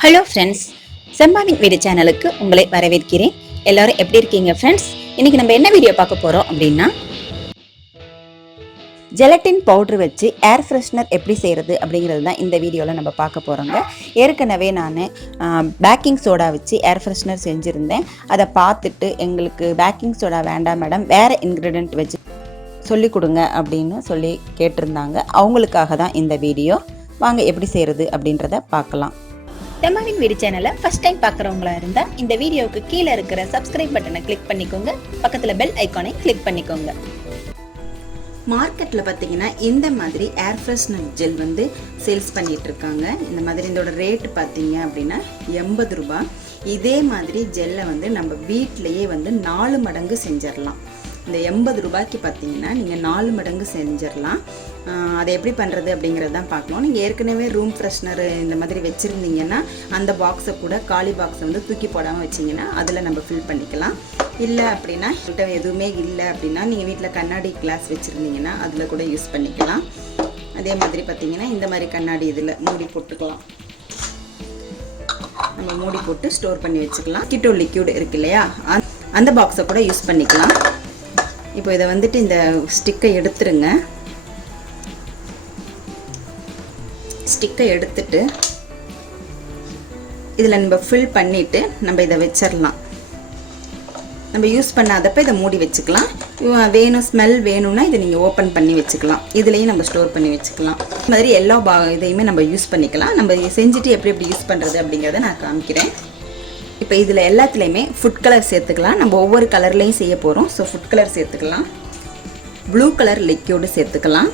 Hello friends செம்பாவின் வீடு சேனலுக்கு உங்களை வரவேற்கிறேன். எல்லாரும் எப்படி இருக்கீங்க ஃப்ரெண்ட்ஸ் இன்னைக்கு நம்ம என்ன வீடியோ பார்க்க போறோம் அப்படின்னா ஜெலட்டின் பவுடர் வச்சு ஏர் ஃப்ரெஷ்னர் எப்படி செய்கிறது அப்படிங்கிறது தான் இந்த வீடியோவில் நம்ம பார்க்க போகிறோங்க ஏற்கனவே நான் பேக்கிங் சோடா வச்சு ஏர் ஃப்ரெஷ்னர் செஞ்சுருந்தேன். அதை பார்த்துட்டு எங்களுக்கு பேக்கிங் சோடா வேண்டாம் மேடம் வேறு இன்க்ரீடியன்ட் வச்சு சொல்லி கொடுங்க அப்படின்னு சொல்லி கேட்டிருந்தாங்க. அவங்களுக்காக தான் இந்த வீடியோ வாங்க எப்படி செய்கிறது அப்படின்றத பார்க்கலாம். தெம்மாவின் வீடு சேனலை ஃபர்ஸ்ட் டைம் பார்க்குறவங்களா இருந்தால் இந்த வீடியோவுக்கு கீழே இருக்கிற சப்ஸ்கிரைப் பட்டனை கிளிக் பண்ணிக்கோங்க. பக்கத்தில் பெல் ஐக்கானை கிளிக் பண்ணிக்கோங்க. மார்க்கெட்டில் பார்த்தீங்கன்னா இந்த மாதிரி ஏர் ஃப்ரெஷ்னர் ஜெல் வந்து சேல்ஸ் பண்ணிட்டு இருக்காங்க. இந்த மாதிரி இதோட ரேட்டு பார்த்தீங்க அப்படின்னா எண்பது ரூபாய். இதே மாதிரி ஜெல்லை வந்து நம்ம வீட்டிலையே வந்து நாலு மடங்கு செஞ்சிடலாம். இந்த எண்பது ரூபாய்க்கு பார்த்தீங்கன்னா நீங்கள் நாலு மடங்கு செஞ்சிடலாம். அதை எப்படி பண்ணுறது அப்படிங்கிறது தான் பார்க்கணும். நீங்கள் ஏற்கனவே ரூம் ஃப்ரெஷ்னர் இந்த மாதிரி வச்சுருந்தீங்கன்னா அந்த பாக்ஸை கூட காலி பாக்ஸை வந்து தூக்கி போடாமல் வச்சிங்கன்னா அதில் நம்ம ஃபில் பண்ணிக்கலாம். இல்லை அப்படின்னா கிட்ட எதுவுமே இல்லை அப்படின்னா நீங்கள் வீட்டில் கண்ணாடி கிளாஸ் வச்சுருந்தீங்கன்னா அதில் கூட யூஸ் பண்ணிக்கலாம். அதே மாதிரி பார்த்தீங்கன்னா இந்த மாதிரி கண்ணாடி இதில் மூடி போட்டுக்கலாம். நம்ம மூடி போட்டு ஸ்டோர் பண்ணி வச்சுக்கலாம். கிட்டோ லிக்யூட் இருக்கு இல்லையா? அந்த பாக்ஸை கூட யூஸ் பண்ணிக்கலாம். இப்போ இதை வந்துட்டு இந்த ஸ்டிக்கை எடுத்துருங்க. ஸ்டிக்கை எடுத்துட்டு இதில் நம்ம ஃபில் பண்ணிவிட்டு நம்ம இதை வச்சிடலாம் நம்ம யூஸ் பண்ணாதப்ப இதை மூடி வச்சுக்கலாம். வேணும் ஸ்மெல் வேணும்னா இதை நீங்கள் ஓப்பன் பண்ணி வச்சுக்கலாம். இதுலேயும் நம்ம ஸ்டோர் பண்ணி வச்சுக்கலாம். இந்த மாதிரி எல்லா பா இதையுமே நம்ம யூஸ் பண்ணிக்கலாம். நம்ம செஞ்சுட்டு எப்படி எப்படி யூஸ் பண்ணுறது அப்படிங்கிறத நான் காமிக்கிறேன். இப்போ இதில் எல்லாத்துலேயுமே ஃபுட் கலர் சேர்த்துக்கலாம். நம்ம ஒவ்வொரு கலர்லேயும் செய்ய போகிறோம். ஸோ ஃபுட் கலர் சேர்த்துக்கலாம். ப்ளூ கலர் லிக்யூடு சேர்த்துக்கலாம்.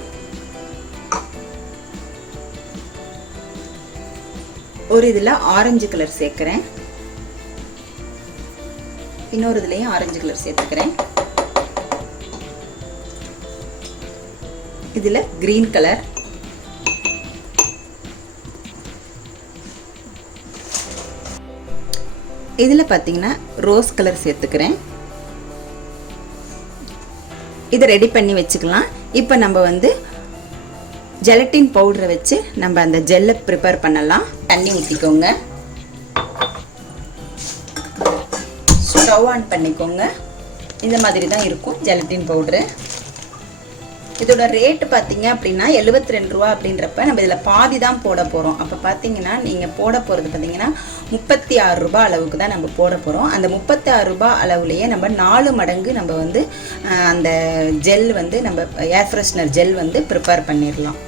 ஒரு இதில் ஆரஞ்சு கலர் சேர்க்குறேன். இன்னொரு இதுலேயும் ஆரஞ்சு கலர் சேர்த்துக்கிறேன். இதில் க்ரீன் கலர் இதில் பார்த்தீங்கன்னா ரோஸ் கலர் சேர்த்துக்கிறேன். இதை ரெடி பண்ணி வச்சுக்கலாம். இப்போ நம்ம வந்து ஜெலட்டின் பவுடரை வச்சு நம்ம அந்த ஜெல்லை ப்ரிப்பேர் பண்ணலாம். தண்ணி ஊற்றிக்கோங்க ஸ்டவ் ஆன் பண்ணிக்கோங்க. இந்த மாதிரி தான் இருக்கும் ஜெலட்டின் பவுட்ரு இதோட ரேட்டு பார்த்தீங்க அப்படின்னா எழுபத்தி ரெண்டு ரூபா அப்படின்றப்ப நம்ம இதில் பாதி தான் போட போகிறோம் அப்போ பார்த்தீங்கன்னா நீங்கள் போட போகிறது பார்த்தீங்கன்னா முப்பத்தி ஆறு ரூபாய் அளவுக்கு தான் நம்ம போட போகிறோம் அந்த முப்பத்தி ஆறு ரூபாய் அளவுலேயே நம்ம நாலு மடங்கு நம்ம வந்து அந்த ஜெல் வந்து நம்ம ஏர் ஃப்ரெஷ்னர் ஜெல் வந்து ப்ரிப்பேர் பண்ணிடலாம்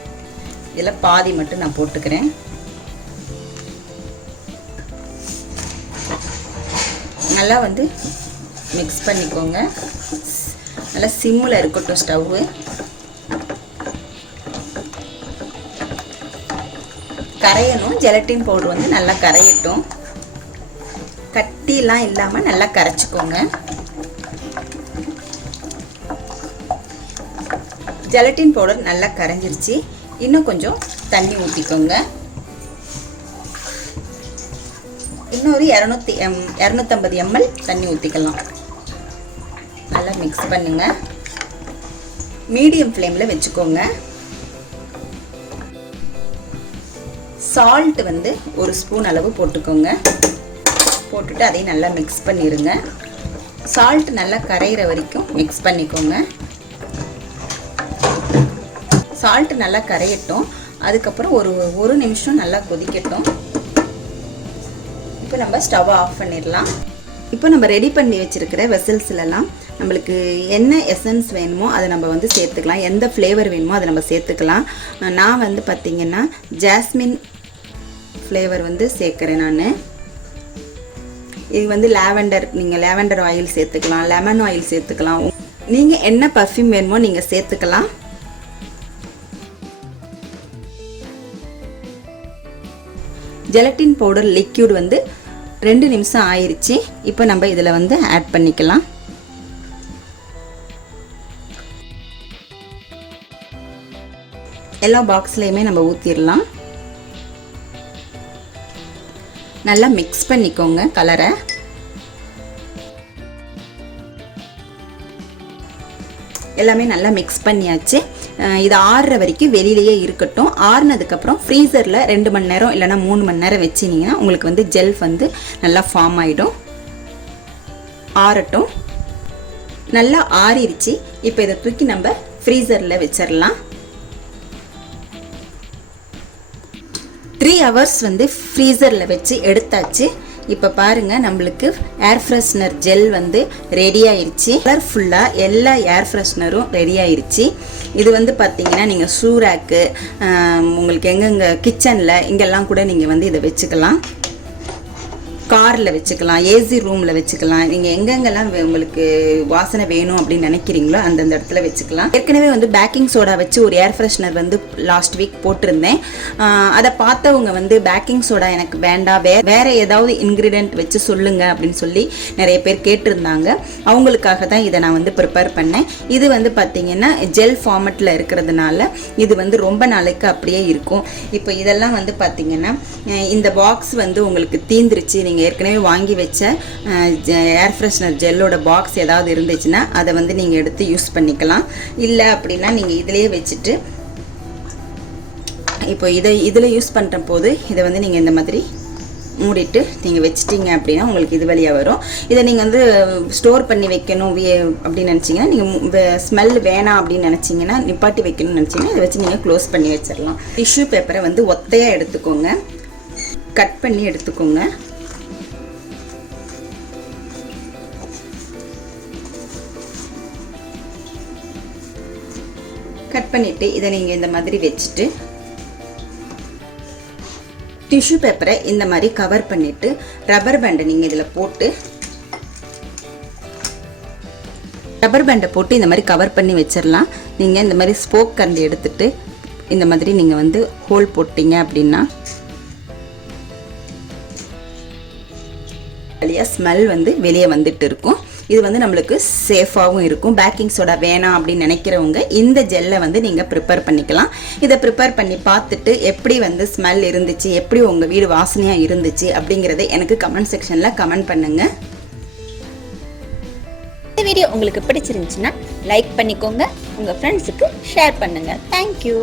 இதில் பாதி மட்டும் நான் போட்டுக்கிறேன். நல்லா வந்து மிக்ஸ் பண்ணிக்கோங்க. நல்லா சிம்மில் இருக்கட்டும் ஸ்டவ்வு. கரையணும். ஜெலட்டின் பவுடர் வந்து நல்லா கரையட்டும். கட்டிலாம் இல்லாமல் நல்லா கரைச்சிக்கோங்க. ஜெலட்டின் பவுடர் நல்லா கரைஞ்சிருச்சு. இன்னும் கொஞ்சம் தண்ணி ஊற்றிக்கோங்க இன்னொரு இரநூத்தி எம் இரநூத்தம்பது எம்எல் தண்ணி ஊற்றிக்கலாம் நல்லா மிக்ஸ் பண்ணுங்கள் மீடியம் ஃப்ளேமில் வச்சுக்கோங்க. சால்ட் வந்து ஒரு ஸ்பூன் அளவு போட்டுக்கோங்க. போட்டுட்டு அதையும் நல்லா மிக்ஸ் பண்ணிடுங்க சால்ட் நல்லா கரையிற வரைக்கும் மிக்ஸ் பண்ணிக்கோங்க. சால்ட் நல்லா கரையட்டும். அதுக்கப்புறம் ஒரு ஒரு நிமிஷம் நல்லா கொதிக்கட்டும். இப்போ நம்ம ஸ்டவ் ஆஃப் பண்ணிடலாம். இப்போ நம்ம ரெடி பண்ணி வச்சுருக்கிற வெசல்ஸ்லலாம் நம்மளுக்கு என்ன எசன்ஸ் வேணுமோ அதை நம்ம வந்து சேர்த்துக்கலாம். எந்த ஃப்ளேவர் வேணுமோ அதை நம்ம சேர்த்துக்கலாம். நான் வந்து பார்த்திங்கன்னா ஜாஸ்மின் ஃப்ளேவர் வந்து சேர்க்குறேன் நான். இது வந்து லாவெண்டர் நீங்கள் லாவெண்டர் ஆயில் சேர்த்துக்கலாம் லெமன் ஆயில் சேர்த்துக்கலாம். நீங்கள் என்ன பர்ஃப்யூம் வேணுமோ நீங்கள் சேர்த்துக்கலாம். ஜெலட்டின் பவுடர் லிக்யூட் வந்து ரெண்டு நிமிஷம் ஆயிருச்சு. இப்போ நம்ம இதில் வந்து ஆட் பண்ணிக்கலாம். எல்லா பாக்ஸ்லேயுமே நம்ம ஊற்றிடலாம் நல்லா மிக்ஸ் பண்ணிக்கோங்க கலரை எல்லாமே நல்லா மிக்ஸ் பண்ணியாச்சு. இது ஆறுற வரைக்கும் வெளியிலேயே இருக்கட்டும். ஆறுனதுக்கப்புறம் ஃப்ரீசரில் ரெண்டு மணி நேரம் இல்லைனா மூணு மணி நேரம் வச்சிங்கன்னா உங்களுக்கு வந்து ஜெல் வந்து நல்லா ஃபார்ம் ஆகிடும் ஆறட்டும். நல்லா ஆறிடுச்சு இப்போ இதை தூக்கி நம்ம ஃப்ரீசரில் வச்சிடலாம் த்ரீ ஹவர்ஸ் வந்து ஃப்ரீசரில் வச்சு எடுத்தாச்சு. இப்போ பாருங்கள் நம்மளுக்கு ஏர் ஃப்ரெஷ்னர் ஜெல் வந்து ரெடி கலர் கலர்ஃபுல்லாக எல்லா ஏர் ஃப்ரெஷ்னரும் ரெடி ஆயிடுச்சு இது வந்து பார்த்தீங்கன்னா நீங்கள் ஷூராக்கு உங்களுக்கு எங்கெங்கே கிச்சனில் இங்கெல்லாம் கூட நீங்கள் வந்து இதை வச்சுக்கலாம். காரில் வச்சுக்கலாம் ஏசி ரூமில் வச்சுக்கலாம். நீங்கள் எங்கெங்கெல்லாம் உங்களுக்கு வாசனை வேணும் அப்படின்னு நினைக்கிறீங்களோ அந்தந்த இடத்துல வச்சுக்கலாம். ஏற்கனவே வந்து பேக்கிங் சோடா வச்சு ஒரு ஏர் ஃப்ரெஷ்னர் வந்து லாஸ்ட் வீக் போட்டிருந்தேன். அதை பார்த்தவங்க வந்து பேக்கிங் சோடா எனக்கு வேண்டாம். வே வேறு ஏதாவது இன்க்ரீடியன்ட் வச்சு சொல்லுங்க அப்படின்னு சொல்லி நிறைய பேர் கேட்டிருந்தாங்க. அவங்களுக்காக தான் இதை நான் வந்து ப்ரிப்பேர் பண்ணேன். இது வந்து பார்த்தீங்கன்னா ஜெல் ஃபார்மெட்டில் இருக்கிறதுனால இது வந்து ரொம்ப நாளைக்கு அப்படியே இருக்கும். இப்போ இதெல்லாம் வந்து பார்த்தீங்கன்னா இந்த பாக்ஸ் வந்து உங்களுக்கு தீந்துருச்சு. நீங்கள் ஏற்கனவே வாங்கி வச்ச ஏர் ஃப்ரெஷ்னர் ஜெல்லோட பாக்ஸ் ஏதாவது இருந்துச்சுன்னா அதை வந்து நீங்கள் எடுத்து யூஸ் பண்ணிக்கலாம். இல்லை அப்படின்னா நீங்கள் இதிலேயே வச்சுட்டு இப்போ இதை இதில் யூஸ் பண்ணுற போது இதை வந்து நீங்கள் இந்த மாதிரி மூடிட்டு நீங்கள் வச்சிட்டிங்க அப்படின்னா உங்களுக்கு இது வழியாக வரும். இதை நீங்கள் வந்து ஸ்டோர் பண்ணி வைக்கணும் அப்படின்னு நினச்சிங்கன்னா நீங்கள் ஸ்மெல் வேணாம் அப்படின்னு நினச்சிங்கன்னா நிப்பாட்டி வைக்கணும்னு நினச்சிங்கன்னா இதை வச்சு நீங்கள் க்ளோஸ் பண்ணி வச்சிடலாம் டிஷ்யூ பேப்பரை வந்து ஒத்தையாக எடுத்துக்கோங்க. கட் பண்ணி எடுத்துக்கோங்க. கட் பண்ணிவிட்டு இதை நீங்கள் இந்த மாதிரி வச்சுட்டு டிஷ்யூ பேப்பரை இந்த மாதிரி கவர் பண்ணிவிட்டு ரப்பர் பேண்டை நீங்கள் இதில் போட்டு ரப்பர் பேண்டை போட்டு இந்த மாதிரி கவர் பண்ணி வச்சிடலாம் நீங்கள் இந்த மாதிரி ஸ்போக் கரண்டி எடுத்துட்டு இந்த மாதிரி நீங்கள் வந்து ஹோல் போட்டிங்க அப்படின்னா வழியாக ஸ்மெல் வந்து வெளியே வந்துட்டு இருக்கும். இது வந்து நம்மளுக்கு சேஃபாகவும் இருக்கும். பேக்கிங் சோடா வேணாம் அப்படின்னு நினைக்கிறவங்க இந்த ஜெல்லை வந்து நீங்கள் ப்ரிப்பேர் பண்ணிக்கலாம். இதை ப்ரிப்பேர் பண்ணி பார்த்துட்டு எப்படி வந்து ஸ்மெல் இருந்துச்சு எப்படி உங்கள் வீடு வாசனையாக இருந்துச்சு அப்படிங்கிறத எனக்கு கமெண்ட் செக்ஷனில் கமெண்ட் பண்ணுங்கள் இந்த வீடியோ உங்களுக்கு பிடிச்சிருந்துச்சுன்னா லைக் பண்ணிக்கோங்க. உங்கள் ஃப்ரெண்ட்ஸுக்கு ஷேர் பண்ணுங்கள் தேங்க்யூ